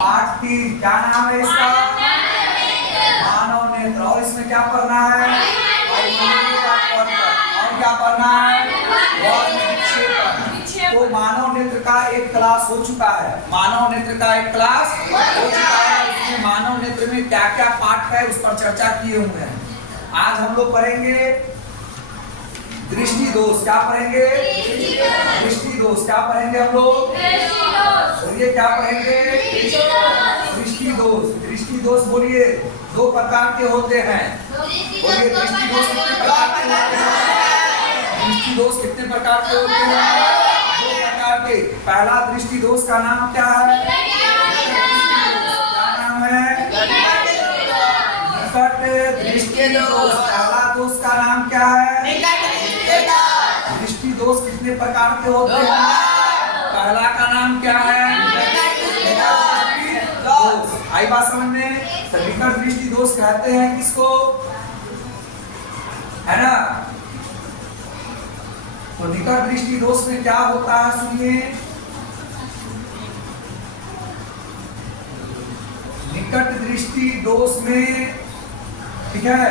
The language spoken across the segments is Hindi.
पाठ की क्या नाम है इसका? मानव नेत्र। और इसमें क्या पढ़ना है? और क्या पढ़ना है? तो मानव नेत्र का एक क्लास हो चुका है। मानव नेत्र का एक क्लास हो चुका है। इसमें मानव नेत्र में क्या क्या पाठ है उस पर चर्चा किए हुए हैं। आज हम लोग पढ़ेंगे दृष्टि दोष। क्या पढ़ेंगे? दृष्टि दोष। क्या पढ़ेंगे हम लोग? बोलिए क्या पढ़ेंगे? दृष्टि दोष। दृष्टि दोष बोलिए दो प्रकार के होते हैं। बोलिए दृष्टि दोष कितने प्रकार के होते हैं? दृष्टि दोष कितने प्रकार के होते हैं? दो प्रकार के। पहला दृष्टि दोष का नाम क्या है? क्या नाम है? निकट दृष्टि दोष। पहला दोष का नाम क्या है? दृष्टि दोष कितने प्रकार के होते हैं? पहला का नाम क्या है? दोष। आई बात समझ में? निकट दृष्टि दोष कहते हैं किसको? है ना? तो निकट दृष्टि दोष में क्या होता है सुनिए। निकट दृष्टि दोष में ठीक है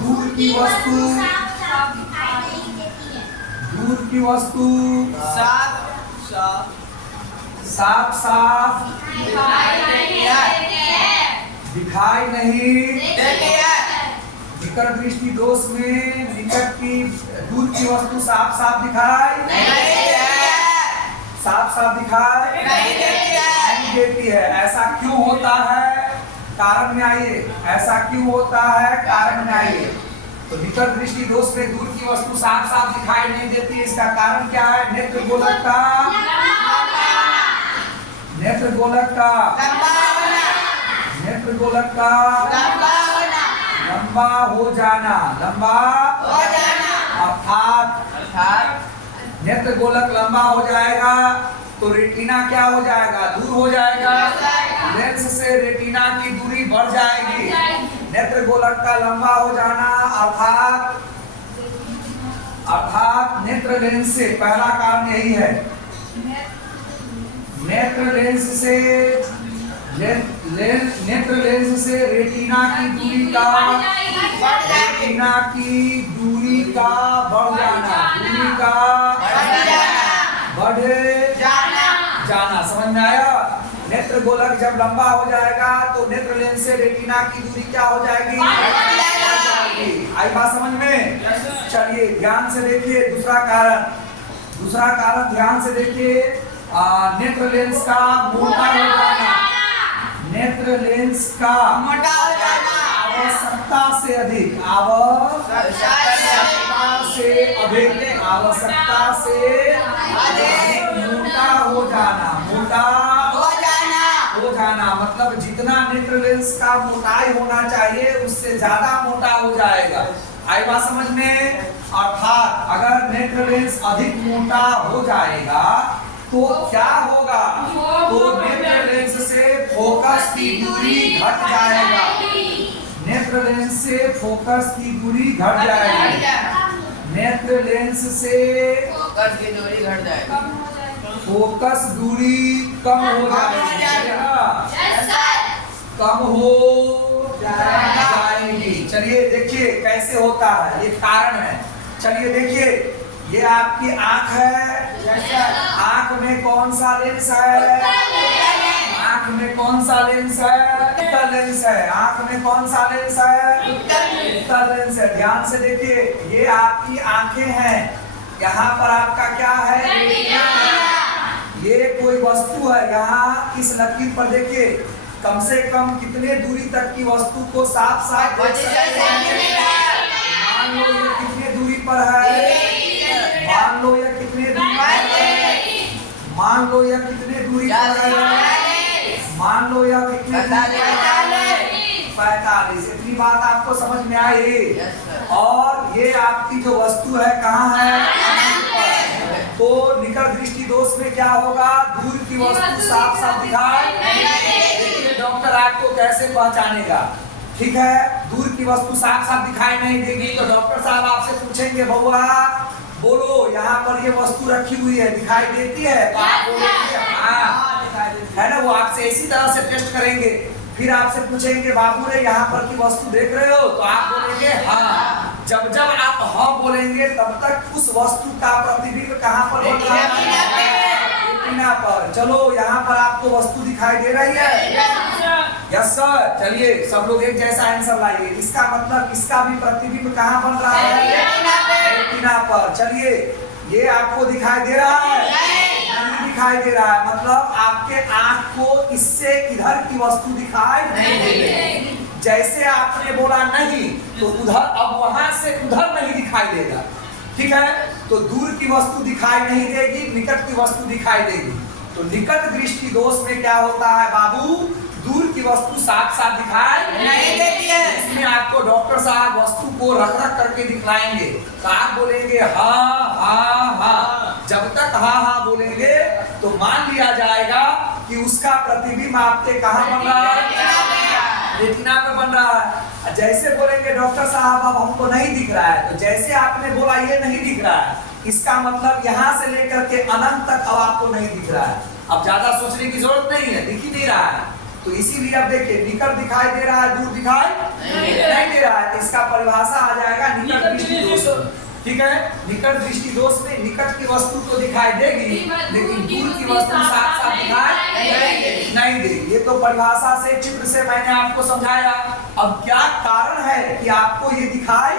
दूर की वस्तु साफ साफ दिखाई नहीं देती है। निकट दृष्टि दोष में निकट की दूर की वस्तु साफ साफ दिखाई नहीं देती है। ऐसा क्यों होता है? कारण में आइए। ऐसा क्यों होता है? कारण में आइए। तो निकट दृष्टि दोष में दूर की वस्तु साफ साफ दिखाई नहीं देती। इसका कारण क्या है? नेत्र गोलक का लंबा हो जाना। अर्थात नेत्र गोलक लंबा हो जाएगा तो रेटिना क्या हो जाएगा? दूर हो जाएगा। लेंस से रेटिना की दूरी बढ़ जाएगी। नेत्र गोलक का लंबा हो जाना अर्थात नेत्र लेंस से, पहला कारण यही है। नेत्र लेंस से रेटिना की दूरी का बढ़ जाना। समझ में आया? नेत्र गोलक जब लंबा हो जाएगा तो नेत्र लेंस से रेटिना की दूरी क्या हो जाएगी? आई बात समझ में? चलिए ध्यान से देखिए दूसरा कारण ध्यान से देखिए। नेत्र लेंस का मोटा हो जाना। नेत्र लेंस का आवश्यकता से अधिक मोटा हो जाना मतलब जितना नेत्र लेंस का मोटाई होना चाहिए उससे ज्यादा मोटा हो जाएगा। आई बात समझ में? अर्थात अगर नेत्र लेंस अधिक मोटा हो जाएगा तो क्या होगा? तो नेत्र लेंस से फोकस की दूरी घट जाएगा। नेत्र लेंस से फोकस की दूरी घट जाएगी। नेत्र लेंस से फोकस दूरी कम हो जाएगी। चलिए देखिए कैसे होता है, ये कारण है। चलिए देखिए ये आपकी आंख है। आंख में कौन सा लेंस है? आंख में कौन सा लेंस है? उत्तर लेंस है। आंख में कौन सा लेंस है? उत्तर लेंस है। ध्यान से देखिए ये आपकी आंखें हैं। यहाँ पर आपका क्या है? ये कोई वस्तु है। यहाँ इस लकीर पर देखिए कम से कम कितने दूरी तक की वस्तु को साफ साफ देख सकते हैं। मान लो ये कितने दूरी पर है? मान लो यह कितने दूरी पर है? मान लो यह कितने दूरी पर है? मान लो यह कितने दूरी पर है? 45। इतनी बात आपको समझ में आई? और ये आपकी जो वस्तु है कहाँ है? तो निकट दृष्टि दोष में क्या होगा? दूर की वस्तु साफ साफ दिखाई। देखिए डॉक्टर आपको कैसे पहचानेगा? ठीक है, दूर की वस्तु साफ साफ दिखाई नहीं देगी तो डॉक्टर साहब आपसे पूछेंगे बउआ बोलो यहाँ पर ये वस्तु रखी हुई है दिखाई देती है? आप बोलेंगे हाँ दिखाई देती है। है ना, वो आपसे इसी तरह से टेस्ट करेंगे। फिर आपसे पूछेंगे बाबू रे यहाँ पर की वस्तु देख रहे हो, तो आप बोलेंगे हाँ। जब जब आप हाँ बोलेंगे तब तक उस वस्तु का प्रतिबिंब कहाँ पर बन रहा है? रेटिना पर। चलो यहाँ पर आपको वस्तु दिखाई दे रही है? Yes sir. चलिए सब लोग एक जैसा आंसर लाइए। इसका मतलब इसका भी प्रतिबिंब कहाँ बन रहा है? रेटिना पर। चलिए ये आपको दिखाई दे रहा है? नहीं दिखाई दे रहा है, मतलब आपके आंख को इससे इधर की वस्तु दिखाई नहीं देगी। जैसे आपने बोला नहीं तो उधर, अब वहां से उधर नहीं दिखाई देगा, ठीक है? तो दूर की वस्तु दिखाई नहीं देगी, निकट की वस्तु दिखाई देगी। तो निकट दृष्टि दोष में क्या होता है बाबू? दूर की वस्तु साफ साफ दिखाई नहीं देती है। इसमें आपको डॉक्टर साहब वस्तु को रख रख करके दिखलाएंगे, तो आप बोलेंगे हाँ हाँ हाँ। जब तक हाँ हाँ बोलेंगे तो मान लिया जाएगा कि उसका प्रतिबिंब आपके कहाँ बन रहा है? रेटिना पे बन रहा है। जैसे बोलेंगे डॉक्टर साहब अब हमको नहीं दिख रहा है, तो जैसे आपने बोला ये नहीं दिख रहा है, इसका मतलब यहाँ से लेकर के अनंत तक अब आपको नहीं दिख रहा है। अब ज्यादा सोचने की जरूरत नहीं है, दिख ही नहीं रहा है। तो इसीलिए अब देखिए निकट दिखाई दे रहा है, दूर दिखाई नहीं दे रहा है। तो इसका परिभाषा आ जाएगा निकट दृष्टि दोष, ठीक है? निकट दृष्टि दोष में निकट की वस्तु तो दिखाई देगी, लेकिन दूर की वस्तु साफ साफ दिखाई नहीं देगी। ये तो परिभाषा से, चित्र से मैंने आपको समझाया। अब क्या कारण है कि आपको ये दिखाई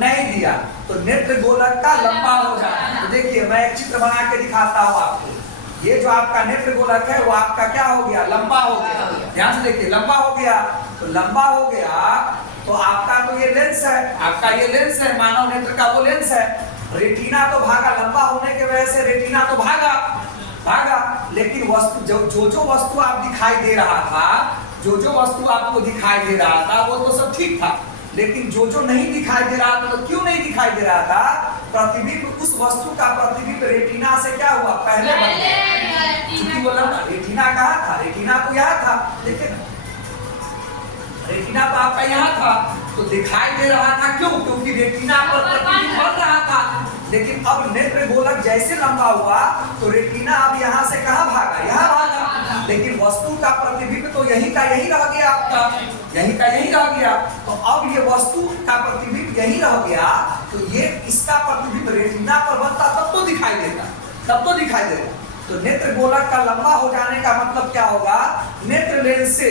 नहीं दिया? तो नेत्र गोलक का लंबा हो जाए। तो देखिए मैं एक चित्र बना के दिखाता हूँ आपको। ये जो आपका नेत्र गोलक है वो आपका क्या हो गया? लंबा हो गया। ध्यान से देखिए, लंबा हो गया। तो लंबा हो गया तो आपका तो ये लेंस है, आपका ये लेंस है, मानव नेत्र का वो लेंस है। रेटिना तो भागा, लंबा होने के वजह से रेटिना तो भागा, लेकिन वस्तु जो वस्तु आप दिखाई दे रहा था, जो वस्तु आपको दिखाई दे रहा था वो तो सब ठीक था, लेकिन जो नहीं दिखाई दे रहा था, तो क्यों नहीं दिखाई दे रहा था? प्रतिबिंब, उस वस्तु का प्रतिबिंब रेटिना से क्या हुआ? पहले बन गया। क्योंकि वो लंबा, रेटिना कहाँ था? रेटिना तो यहाँ था, देखिए रेटिना तो आपका यहाँ था, तो दिखाई दे रहा था। क्यों? क्योंकि रेटिना पर प्रतिबिंब बन रहा था। लेकिन अब नेत्र गोलक जैसे लंबा हुआ तो रेटिना अब यहाँ से कहाँ भागा? यहाँ भागा, लेकिन वस्तु का प्रतिबिंब तो यही का यही रह गया आपका, यही का यही रह गया। तो अब ये वस्तु का प्रतिबिंब यही रह गया, तो ये इसका प्रतिबिंब रेटिना पर बनता तब तो दिखाई देता, तब तो दिखाई देता। तो नेत्र गोलक का लंबा हो जाने का मतलब क्या होगा? नेत्र लेंस से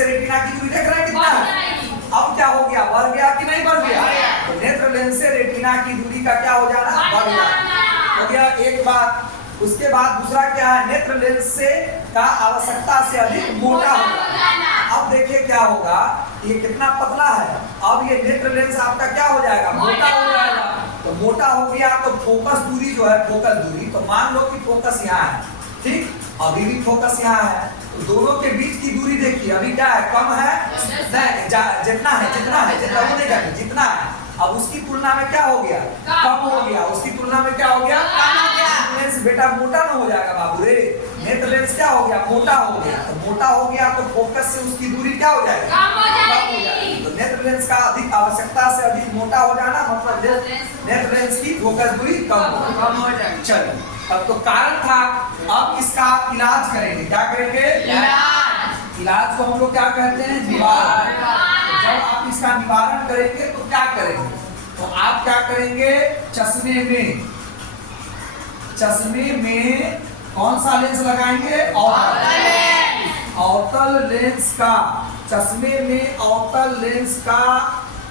रेटिना की दूरी देख रहे हैं कितना है? अब क्या हो गया? बढ़ गया कि नहीं बढ़ गया? तो नेत्र लेंस से रेटिना की दूरी का क्या हो जाना? बढ़ जाना हो गया एक बात। उसके बाद दूसरा क्या है? नेत्र लेंस से का आवश्यकता से अधिक मोटा होगा। अब देखिए क्या होगा, ये कितना पतला है। अब ये नेत्र लेंस आपका क्या हो जाएगा? मोटा हो जाएगा। तो मोटा हो गया तो फोकस दूरी जो है, फोकस दूरी, तो मान लो कि फोकस यहाँ है, ठीक, अभी भी फोकस यहाँ है, तो दोनों के बीच की दूरी देखिए अभी क्या है? कम है, जितना है जितना है। अब उसकी तुलना में क्या हो गया? कम हो गया। उसकी तुलना में क्या हो गया? कम हो गया। लेंस बेटा मोटा ना हो जाएगा बाबू रे, नेत्र लेंस क्या हो गया? मोटा हो गया। तो मोटा हो गया तो फोकस से उसकी दूरी क्या हो जाएगी? कम हो जाएगी। तो नेत्र लेंस का अधिक आवश्यकता से अधिक मोटा हो जाना मतलब नेत्र लेंस की फोकस दूरी कम हो जाएगी। चलिए अब तो कारण था, अब इसका इलाज करेंगे। क्या करेंगे? इलाज को हम लोग क्या कहते हैं? निवारण। जब आप इसका निवारण करेंगे तो क्या करेंगे? तो आप क्या करेंगे? चश्मे में कौन सा लेंस लगाएंगे? अवतल लेंस का, चश्मे में अवतल लेंस का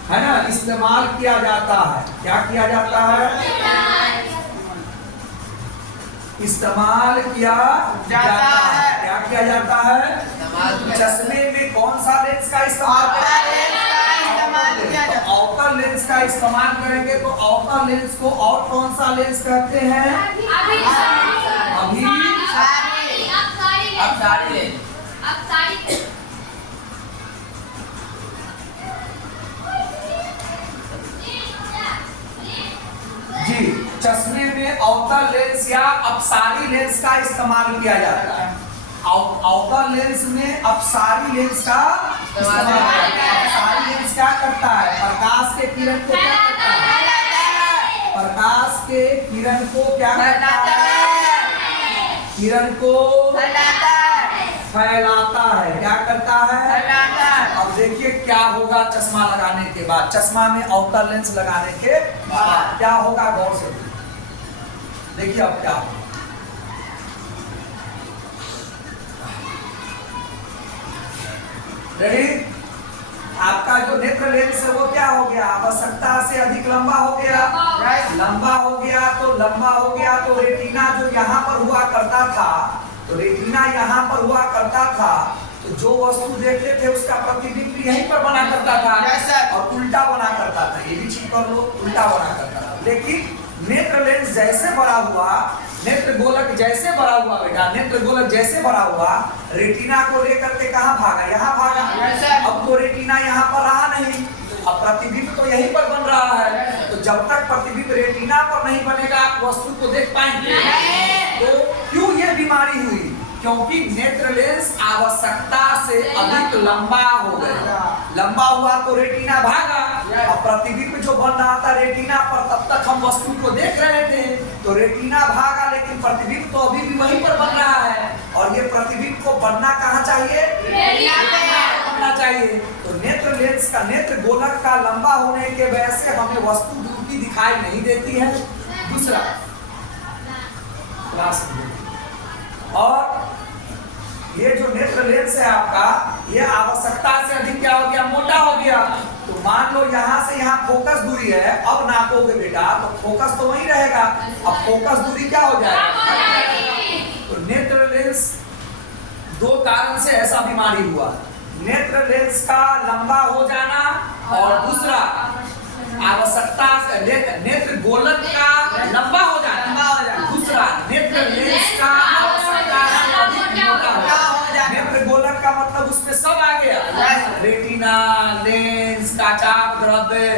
है ना इस्तेमाल किया जाता है। क्या किया जाता है? इस्तेमाल किया जाता है। क्या किया जाता है? चश्मे में कौन सा लेंस का इस्तेमाल करेंगे? तो अवतल लेंस का इस्तेमाल करेंगे। तो अवतल लेंस को और कौन सा लेंस कहते हैं? जी, चश्मे में अवतल लेंस या अपसारी लेंस का इस्तेमाल किया जाता है। अवतल लेंस में अपसारी लेंस का इस्तेमाल किया जाता है। अपसारी लेंस क्या करता है? प्रकाश के किरण को क्या करता है? प्रकाश के किरण को क्या करता है? किरण को फैलाता है। क्या करता है? फैलाता है। अब देखिए क्या होगा चश्मा लगाने के बाद, चश्मा में अवतल लेंस लगाने के बाद क्या होगा, गौर से देखिए अब क्या होगा। रेडी? आपका जो नेत्र लेंस है वो क्या हो गया, आवश्यकता से अधिक लंबा हो गया। लंबा हो गया तो रेटिना जो यहाँ पर हुआ करता था, तो रेटिना यहाँ पर हुआ करता था, तो जो वस्तु देखते थे उसका प्रतिबिंब यहीं पर बना करता था और उल्टा बना करता था। ये भी ठीक कर लो, उल्टा बना करता था। लेकिन नेत्र लेंस जैसे बड़ा हुआ, नेत्र गोलक जैसे बड़ा हुआ बेटा, नेत्र गोलक जैसे बड़ा हुआ, रेटिना को लेकर के कहाँ भागा, यहाँ भागा। अब तो रेटिना यहाँ पर रहा नहीं, अब प्रतिबिंब तो यहीं पर बन रहा है। तो जब तक प्रतिबिंब रेटिना पर नहीं बनेगा आप वस्तु को देख पाएंगे। तो क्यों ये बीमारी हुई? क्योंकि नेत्र लेंस आवश्यकता से अधिक लंबा हो गया। लंबा हुआ तो रेटिना भागा, अब प्रतिबिंब जो बन रहा था रेटिना पर, तब तक हम वस्तु को देख रहे थे, तो रेटिना भागा लेकिन प्रतिबिंब तो अभी भी वहीं पर बन रहा है। और ये प्रतिबिंब को बनना कहाँ चाहिए? बनना चाहिए। तो नेत्र लेंस का, नेत्र गोलक का लंबा होने के वजह से हमें वस्तु दूर की दिखाई नहीं देती है। दूसरा क्लास, और ये जो नेत्र लेंस है आपका, ये आवश्यकता से अधिक क्या हो गया, मोटा हो गया। तो मान लो यहाँ से यहाँ फोकस दूरी है, अब नापोगे बेटा तो फोकस तो वही रहेगा, अब फोकस दूरी क्या हो जाएगा। तो नेत्र लेंस दो कारण से ऐसा बीमारी हुआ, नेत्र लेंस का लंबा हो जाना और दूसरा आवश्यकता से नेत्र गोलक का लंबा हो जाना, दूसरा नेत्र लेंस का आवश्यकता से अधिक मोटा हो जाना। नेत्र गोलक का मतलब उसमें सब आ गया, रेटिना, लेंस, काचाप द्रव्य,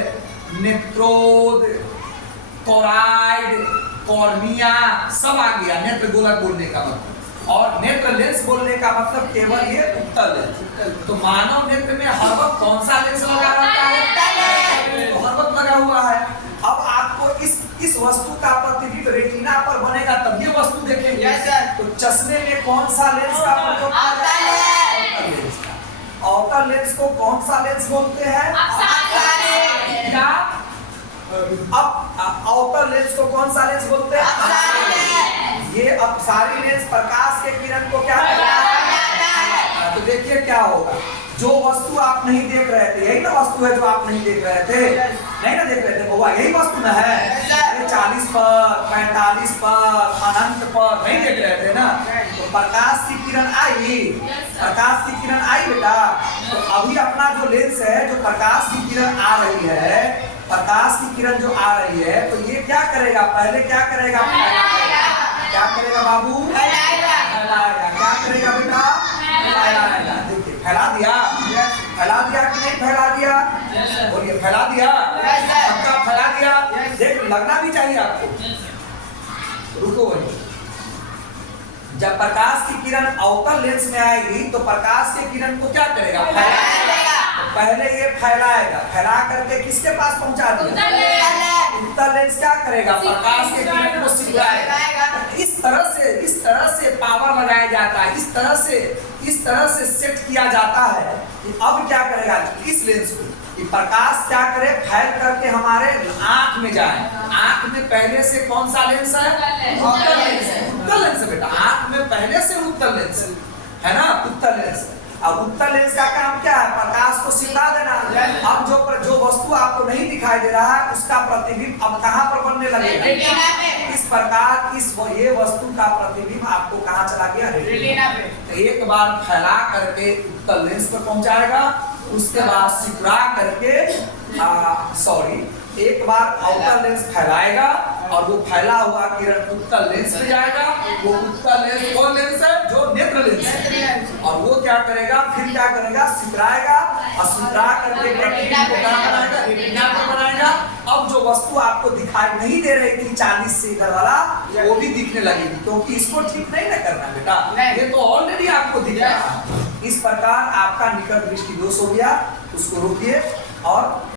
नेत्रोद, कोराइड, कॉर्निया, सब आ गया नेत्र गोलक बोलने का मतलब। और नेत्र लेंस बोलने का मतलब केवल ये उत्तल लेंस। तो मानव नेत्र में हर वक्त कौन सा लेंस लगा रहता है? तो हर वक्त लगा हुआ है। अब आपको इस वस्तु का प्रतिबिंब रेटिना पर बनेगा तब ये वस्तु देखेंगे। तो चश्मे में कौन सा लेंस का प्रयोग किया जाता है? अवतल लेंस को कौन सा लेंस बोलते हैं? क्या? अब अवतल लेंस को कौन सा लेंस बोलते हैं? ये अपसारी लेंस प्रकाश के किरण को क्या कहता है? तो देखिए क्या होगा, जो वस्तु आप नहीं देख रहे थे, यही ना वस्तु है जो आप नहीं देख रहे थे, नहीं ना देख रहे थे बउआ, यही वस्तु ना है। ये 40 पर, 45 पर, अनंत पर नहीं देख रहे थे ना। तो प्रकाश की किरण आई, प्रकाश की किरण आई बेटा, तो अभी अपना जो लेंस है, जो प्रकाश की किरण आ रही है, प्रकाश की किरण जो आ रही है, तो ये क्या करेगा, पहले क्या करेगा, क्या करेगा बाबू? फैलाएगा। क्या करेगा बेटा? फैलाएगा। देखिए फैला दिया, फैला दिया कि नहीं फैला दिया? बोलिए फैला दिया, सबका फैला दिया। देख लगना भी चाहिए आपको। रुको वही, जब प्रकाश की किरण अवतल लेंस में आएगी तो प्रकाश के किरण को क्या करेगा, फैलाएगा। तो पहले ये फैलाएगा, फैला करके किसके पास पहुंचा दिया? उत्तल लेंस क्या करेगा, प्रकाश के किरण को सिकुड़ाएगा। इस तरह से पावर लगाया जाता है, इस तरह से सेट किया जाता है कि अब क्या करेगा इस लेंस को, कि प्रकाश क्या करे, फैल करके हमारे आंख में जाए। आंख में पहले से कौन सा लेंस है? उत्तल लेंस है। उत्तल लेंस बेटा, आंख में पहले से उत्तल लेंस है ना, उत्तल लेंस। अब उत्तल लेंस का काम क्या है, प्रकाश को सिकुड़ा देना। अब जो वस्तु आपको नहीं दिखाई दे रहा है उसका प्रतिबिंब अब कहाँ पर बनने लगेगा? इस प्रकार ये वस्तु का प्रतिबिंब आपको कहाँ चला गया? रेटिना पे। तो एक बार फैला करके उत्तल लेंस पर पहुंचाएगा, उसके बाद सिकुड़ा करके एक बार अवतल लेंस फैलाएगा और वो फैला हुआ किरण उत्तल लेंस में जाएगा। वो उत्तल लेंस कौन लेंस है? जो नेत्र लेंस है। और वो क्या करेगा, फिर क्या करेगा, सिकुड़ाएगा और सिकुड़ा करके प्रतिबिंब को कहाँ बनाएगा? रेटिना पर बनाएगा। अब जो वस्तु आपको दिखाई नहीं दे रही थी 40 से इधर वाला, वो भी दिखने लगेगी, क्योंकि इसको ठीक नहीं ना करना बेटा, ये तो ऑलरेडी आपको दिख रहा है। इस प्रकार आपका निकट दृष्टि दोष हो गया, उसको रोकिए और